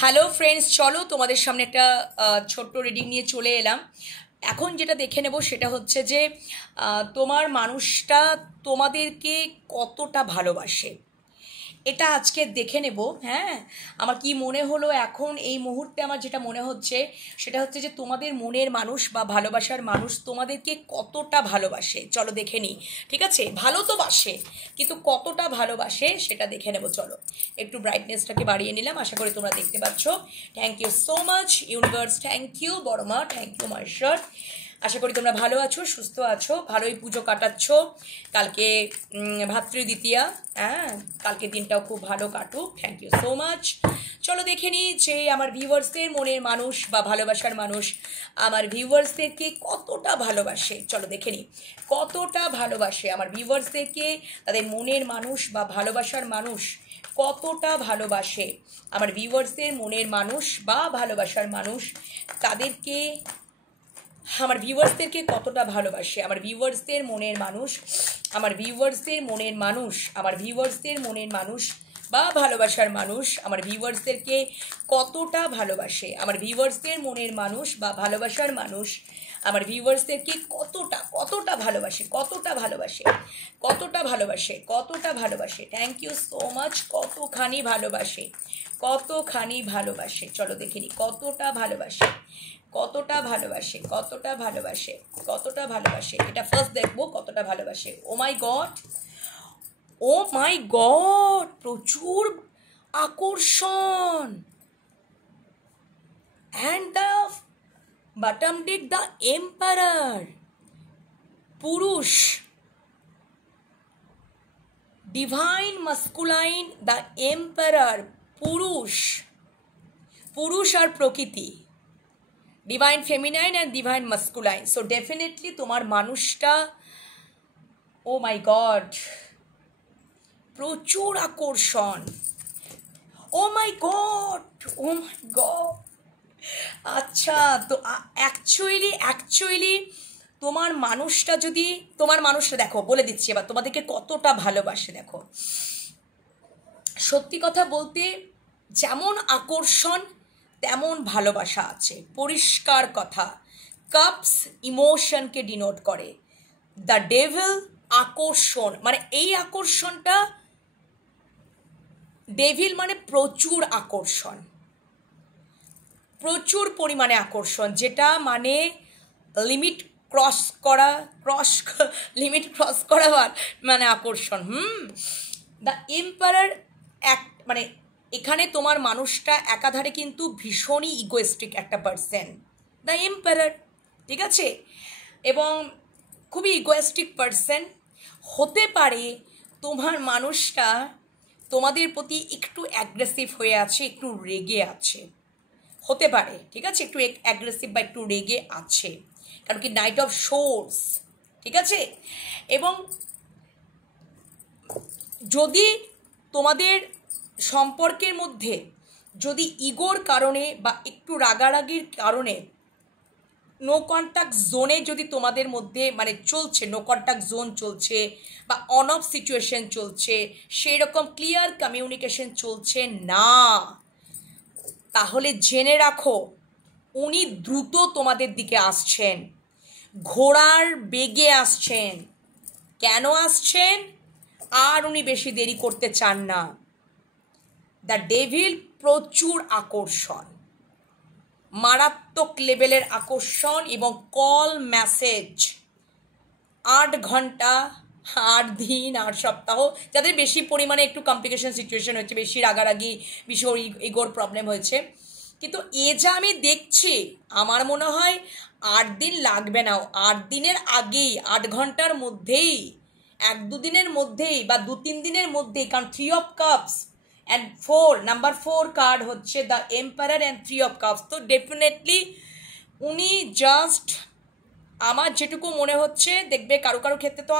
Hello friends, চলো তোমাদের সামনে একটা ছোট্ট রিডিং নিয়ে চলে এলাম। এখন যেটা দেখে নেব সেটা হচ্ছে যে তোমার মানুষটা তোমাদেরকে কতটা ভালোবাসে, এটা আজকে দেখে নেব। হ্যাঁ, আমার কি মনে হলো এখন এই মুহূর্তে, আমার যেটা মনে হচ্ছে সেটা হচ্ছে যে তোমাদের মনের মানুষ বা ভালোবাসার মানুষ তোমাদেরকে কতটা ভালোবাসে চলো দেখে নিই। ঠিক আছে, ভালো তো বাসে, কিন্তু কতটা ভালোবাসে সেটা দেখে নেব। চলো একটু ব্রাইটনেসটাকে বাড়িয়ে নিলাম, আশা করি তোমরা দেখতে পাচ্ছ। Thank you so much universe, thank you বড় মা, থ্যাংক ইউ মাই ঈশ্বর। আশা করি তোমরা ভালো আছো, সুস্থ আছো, ভালোই পুজো কাটাচ্ছ। কালকে ভাতৃদ্বিতীয়া, হ্যাঁ, কালকে দিনটাও খুব ভালো কাটুক। Thank you so much. চলো দেখে নিই যে আমার ভিউয়ার্সদের মনের মানুষ বা ভালোবাসার মানুষ আমার ভিউয়ার্সদেরকে কতটা ভালোবাসে। চলো দেখে নিই কতটা ভালোবাসে আমার ভিউয়ার্সদেরকে, তাদের মনের মানুষ বা ভালোবাসার মানুষ কতটা ভালোবাসে আমার ভিউয়ার্সদের মনের মানুষ বা ভালোবাসার মানুষ তাদেরকে, আমার ভিউয়ার্সদেরকে কতটা ভালোবাসে আমার ভিউয়ার্সদের মনের মানুষ, আমার ভিউয়ার্সদের মনের মানুষ, আমার ভিউয়ার্সদের মনের মানুষ বা ভালোবাসার মানুষ আমার ভিউয়ার্সদেরকে কতটা ভালোবাসে আমার ভিউয়ার্সদের মনের মানুষ বা ভালোবাসার মানুষ আমার ভিউয়ার্সদেরকে কতটা কতটা ভালোবাসে, কতটা ভালোবাসে, কতটা ভালোবাসে, কতটা ভালোবাসে। Thank you so much. কতখানি ভালোবাসে, কতখানি ভালোবাসে। চলো দেখে নিই কতটা ভালোবাসে, কতটা ভালোবাসে, কতটা ভালোবাসে, কতটা ভালোবাসে। এটা ফার্স্ট দেখবো কতটা ভালোবাসে। ও মাই গড, ও মাই গড, প্রচুর আকর্ষণ। And the bottom day the emperor, পুরুষ, ডিভাইন মাস্কুলাইন দ্য এম্পারার, পুরুষ, পুরুষ আর প্রকৃতি, divine feminine and divine masculine. So definitely তোমার মানুষটা, ও মাই গড, প্রচুর আকর্ষণ। ও মাই গড, ও মাই গড। আচ্ছা, তো অ্যাকচুয়ালি তোমার মানুষটা যদি, তোমার মানুষটা দেখো, বলে দিচ্ছি এবার তোমাদেরকে কতটা ভালোবাসে। দেখো, সত্যি কথা বলতে যেমন আকর্ষণ তেমন ভালোবাসা আছে, পরিষ্কার কথা। কাপস ইমোশনকে ডিনোট করে, দ্য ডেভিল আকর্ষণ, মানে এই আকর্ষণটা, ডেভিল মানে প্রচুর আকর্ষণ, প্রচুর পরিমাণে আকর্ষণ, যেটা মানে লিমিট ক্রস করা, লিমিট ক্রস করা মানে আকর্ষণ। দ্য এম্পারার মানে এখানে তোমার মানুষটা একাধারে কিন্তু ভীষণই ইগোয়েস্টিক একটা পার্সন, দ্য এম্পারার, ঠিক আছে, এবং খুবই ইগোয়েস্টিক পার্সন। হতে পারে তোমার মানুষটা তোমাদের প্রতি একটু অ্যাগ্রেসিভ হয়ে আছে, একটু রেগে আছে, হতে পারে, ঠিক আছে, একটু অ্যাগ্রেসিভ বা একটু রেগে আছে, কারণ কি নাইট অফ সোর্স, ঠিক আছে। এবং যদি তোমাদের সম্পর্কের মধ্যে যদি ইগোর কারণে বা একটু রাগারাগির কারণে নো কন্ট্যাক্ট জোনে যদি তোমাদের মধ্যে মানে চলছে, নো কন্ট্যাক্ট জোন চলছে বা অন অফ সিচুয়েশন চলছে, সেই রকম ক্লিয়ার কমিউনিকেশন চলছে না, তাহলে জেনে রাখো উনি দ্রুত তোমাদের দিকে আসছেন, ঘোড়ার বেগে আসছেন। কেন আসছেন? আর উনি বেশি দেরি করতে চান না। দ্য ডেভিল প্রচুর আকর্ষণ, মারাত্মক লেভেলের আকর্ষণ, এবং কল মেসেজ 8 ঘন্টা, 8 দিন, 8 সপ্তাহ, যাদের বেশি পরিমাণে একটু কমপ্লিকেশন সিচুয়েশন হচ্ছে, বেশি রাগারাগি, বেশি ইগোর প্রবলেম হয়েছে। কিন্তু এ যা আমি দেখছি, আমার মনে হয় 8 দিন লাগবে না, 8 দিনের আগেই, 8 ঘন্টার মধ্যেই, 1-2 দিনের মধ্যেই বা 2-3 দিনের মধ্যেই, কারণ 3 of cups and 4, number 4 card হচ্ছে the emperor and 3 of cups. তো ডেফিনেটলি উনি জাস্ট, আমার যেটুকু মনে হচ্ছে, দেখবে কারো কারো ক্ষেত্রে তো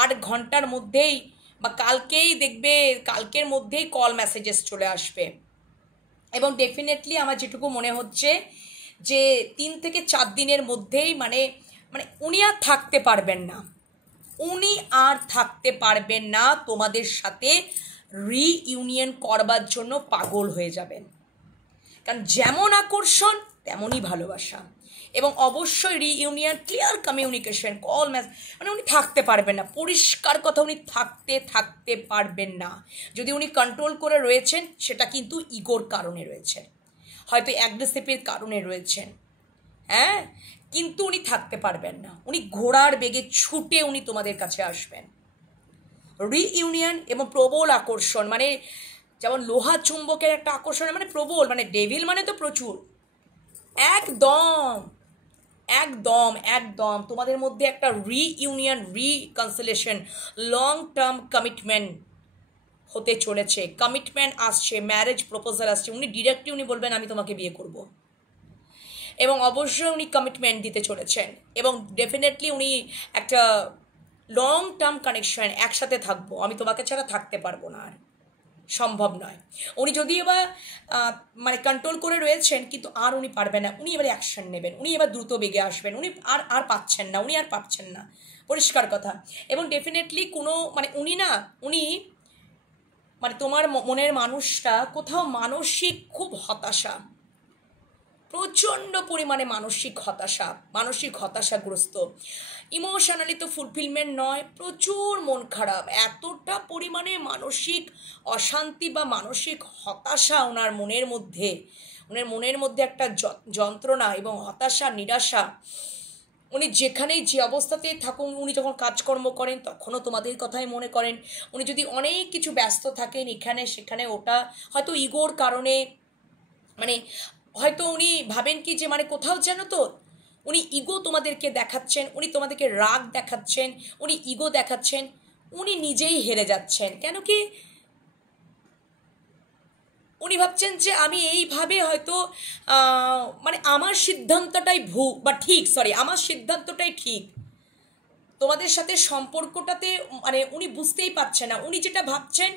8 ঘন্টার মধ্যেই বা কালকেই দেখবে, কালকের মধ্যেই কল মেসেজেস চলে আসবে। এবং ডেফিনেটলি আমার যেটুকু মনে হচ্ছে যে 3 থেকে 4 দিনের মধ্যেই মানে মানে উনি আর থাকতে পারবেন না, উনি আর থাকতে পারবেন না, তোমাদের সাথে রিইউনিয়ন করবার জন্য পাগল হয়ে যাবেন। কারণ যেমন আকর্ষণ তেমনই ভালোবাসা। এবং অবশ্যই রিইউনিয়ন, ক্লিয়ার কমিউনিকেশন, কল মানে উনি থাকতে পারবেন না, পরিষ্কার কথা, উনি থাকতে পারবেন না। যদি উনি কন্ট্রোল করে রয়েছেন সেটা কিন্তু ইগোর কারণে রয়েছেন, হয়তো অ্যাগ্রেসিভের কারণে রয়েছেন, হ্যাঁ, কিন্তু উনি থাকতে পারবেন না। উনি ঘোড়ার বেগে ছুটে উনি তোমাদের কাছে আসবেন। রিইউনিয়ন এবং প্রবল আকর্ষণ, মানে যেমন লোহা চুম্বকের একটা আকর্ষণ, মানে প্রবল, মানে ডেভিল মানে তো প্রচুর, একদম একদম একদম তোমাদের মধ্যে একটা reunion, reconciliation, long term commitment হতে চলেছে। কমিটমেন্ট আসছে, ম্যারেজ প্রপোজাল আসছে। উনি ডিরেক্টলি উনি বলবেন আমি তোমাকে বিয়ে করব, এবং অবশ্যই উনি কমিটমেন্ট দিতে চলেছেন, এবং ডেফিনেটলি উনি একটা লং টার্ম কানেকশন, একসাথে থাকবো, আমি তোমাকে ছাড়া থাকতে পারবো না, আর সম্ভব নয়। উনি যদি এবার মানে কন্ট্রোল করে রয়েছেন, কিন্তু আর উনি পারবেন না, উনি এবার অ্যাকশন নেবেন, উনি এবার দ্রুত বেগে আসবেন, উনি আর পাচ্ছেন না, উনি আর পাচ্ছেন না, পরিষ্কার কথা। এবং ডেফিনেটলি কোনো মানে উনি মানে তোমার মনের মানুষটা কোথাও মানসিক খুব হতাশা, প্রচণ্ড পরিমাণে মানসিক হতাশাগ্রস্ত, ইমোশনালি তো ফুলফিলমেন্ট নয়, প্রচুর মন খারাপ, এতটা পরিমাণে মানসিক অশান্তি বা মানসিক হতাশা ওনার মনের মধ্যে একটা যন্ত্রণা এবং হতাশা, নিরাশা। উনি যেখানেই যে অবস্থাতেই থাকুন, উনি যখন কাজকর্ম করেন তখনও তোমাদের কথাই মনে করেন। উনি যদি অনেক কিছু ব্যস্ত থাকেন এখানে সেখানে, ওটা হয়তো ইগোর কারণে, মানে হয়তো উনি ভাবেন কি যে মানে কোথাও যেন তো উনি ইগো তোমাদেরকে দেখাচ্ছেন, উনি তোমাদেরকে রাগ দেখাচ্ছেন, উনি ইগো দেখাচ্ছেন, উনি নিজেই হেরে যাচ্ছেন। কেন কি উনি ভাবছেন যে আমি এইভাবে হয়তো মানে আমার সিদ্ধান্তটাই আমার সিদ্ধান্তটাই ঠিক, তোমাদের সাথে সম্পর্কটাতে মানে উনি বুঝতেই পারছেন না, উনি যেটা ভাবছেন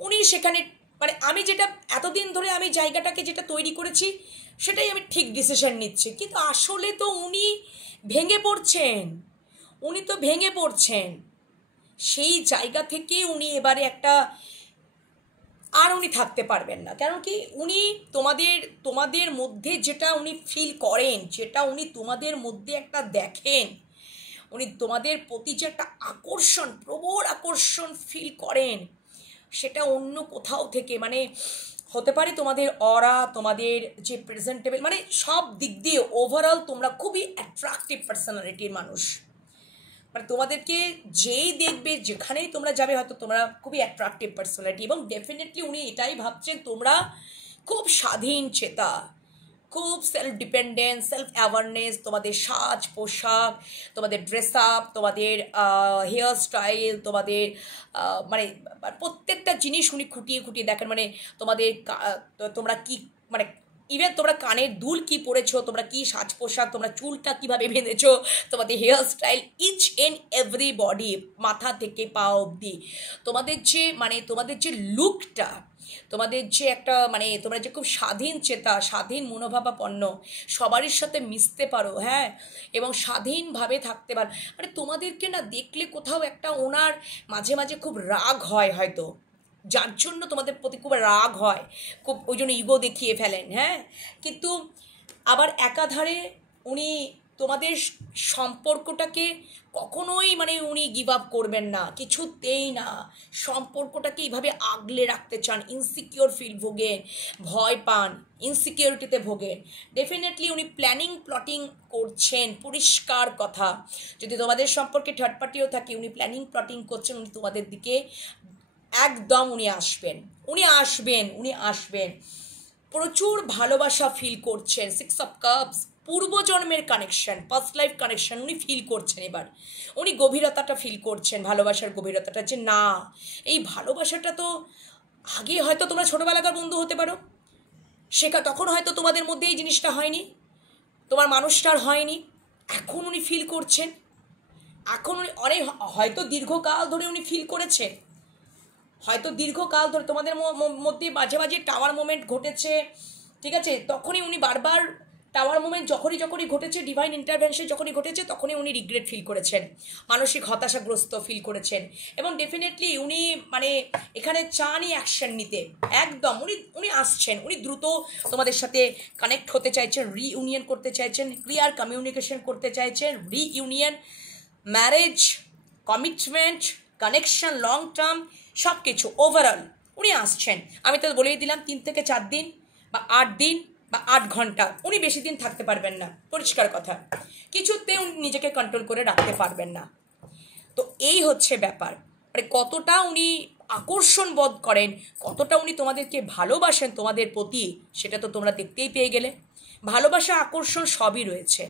উনি সেখানে, মানে আমি যেটা এতদিন ধরে আমি জায়গাটাকে যেটা তৈরি করেছি সেটাই আমি ঠিক ডিসিশন নিচ্ছি, কিন্তু আসলে তো উনি ভেঙে পড়ছেন সেই জায়গা থেকে উনি এবারে আর উনি থাকতে পারবেন না। কারণ কি উনি তোমাদের মধ্যে যেটা উনি ফিল করেন, যেটা উনি তোমাদের মধ্যে একটা দেখেন, উনি তোমাদের প্রতি যে একটা আকর্ষণ, প্রবল আকর্ষণ ফিল করেন, সেটা অন্য কোথাও থেকে, মানে হতে পারে তোমাদের অরা, তোমাদের যে প্রেজেন্টেবল, মানে সব দিক দিয়ে ওভারঅল তোমরা খুবই অ্যাট্রাকটিভ পার্সোনালিটির মানুষ। মানে তোমাদেরকে যেই দেখবে, যেখানেই তোমরা যাবে, হয়তো তোমরা খুবই অ্যাট্রাকটিভ পার্সোনালিটি। এবং ডেফিনেটলি উনি এটাই ভাবছেন তোমরা খুব স্বাধীন চেতা, খুব সেলফ ডিপেন্ডেন্স, সেলফ অ্যাওয়ারনেস, তোমাদের সাজ পোশাক, তোমাদের ড্রেস আপ, তোমাদের হেয়ার স্টাইল, তোমাদের মানে প্রত্যেকটা জিনিস উনি খুঁটিয়ে দেখেন। মানে তোমরা কি, মানে ইভেন তোমরা কানের দুল কি পরেছো, তোমরা কি সাজ পোশাক, তোমরা চুলটা কিভাবে বেঁধেছো, তোমাদের hair style, each and every body, মাথা থেকে পা অবধি, তোমাদের যে লুকটা, তোমাদের যে একটা মানে তোমরা যে খুব স্বাধীন চেতা, স্বাধীন মনোভাবাপন্ন, সবারই সাথে মিশতে পারো, হ্যাঁ, এবং স্বাধীনভাবে থাকতে পারো। মানে তোমাদেরকে না দেখলে কোথাও একটা ওনার মাঝে মাঝে খুব রাগ হয়, হয়তো যার জন্য তোমাদের প্রতি খুব রাগ হয়, খুব ওই জন্য ইগো দেখিয়ে ফেলেন, হ্যাঁ। কিন্তু আবার একাধারে উনি তোমাদের সম্পর্কটাকে কখনোই মানে উনি গিভ আপ করবেন না, কিছুতেই না। সম্পর্কটাকে এইভাবে আগলে রাখতে চান, ইনসিকিওর ফিল ভোগেন, ভয় পান, ইনসিকিউরিটিতে ভোগেন। ডেফিনেটলি উনি প্ল্যাটিং করছেন, পরিষ্কার কথা। যদি তোমাদের সম্পর্কে থার্ড পার্টিও থাকে, উনি প্ল্যাটিং করছেন, উনি তোমাদের দিকে একদম উনি আসবেন। প্রচুর ভালোবাসা ফিল করছেন, 6 অফ কাপস, পূর্বজন্মের কানেকশন, পাস্ট লাইফ কানেকশন উনি ফিল করছেন। এবার উনি গভীরতাটা ফিল করছেন, ভালোবাসার গভীরতাটা, যে না এই ভালোবাসাটা তো আগে হয়তো তোমরা ছোটোবেলাকার বন্ধু হতে পারো, তখন হয়তো তোমাদের মধ্যে এই জিনিসটা হয়নি, তোমার মানুষটার হয়নি, এখন উনি ফিল করছেন, এখন উনি অনেক হয়তো দীর্ঘকাল ধরে উনি ফিল করেছে, হয়তো দীর্ঘকাল ধরে তোমাদের মধ্যে মাঝে মাঝে টাওয়ার মোমেন্ট ঘটেছে, ঠিক আছে, তখনই উনি বারবার টাওয়ার মুভমেন্ট যখনই ঘটেছে, ডিভাইন ইন্টারভেনশন যখনই ঘটেছে, তখনই উনি রিগ্রেট ফিল করেছেন, মানসিক হতাশাগ্রস্ত ফিল করেছেন, এবং ডেফিনেটলি উনি মানে এখানে চানই অ্যাকশন নিতে, একদম উনি আসছেন, উনি দ্রুত তোমাদের সাথে কানেক্ট হতে চাইছেন, রিইউনিয়ন করতে চাইছেন, ক্লিয়ার কমিউনিকেশন করতে চাইছেন, reunion, marriage, commitment, connection, long term, সব কিছু ওভারঅল উনি আসছেন। আমি তো বলেই দিলাম 3 থেকে 4 দিন বা 8 দিন বা 8 ঘন্টা, উনি বেশি দিন থাকতে পারবেন না, পরিষ্কার কথা, কিছুতে উনি নিজেকে কন্ট্রোল করে রাখতে পারবেন না। তো এই হচ্ছে ব্যাপার, মানে কতটা উনি আকর্ষণ বোধ করেন, কতটা উনি তোমাদেরকে ভালোবাসেন তোমাদের প্রতি, সেটা তো তোমরা দেখতেই পেয়ে গেলে। ভালোবাসা, আকর্ষণ সবই রয়েছে।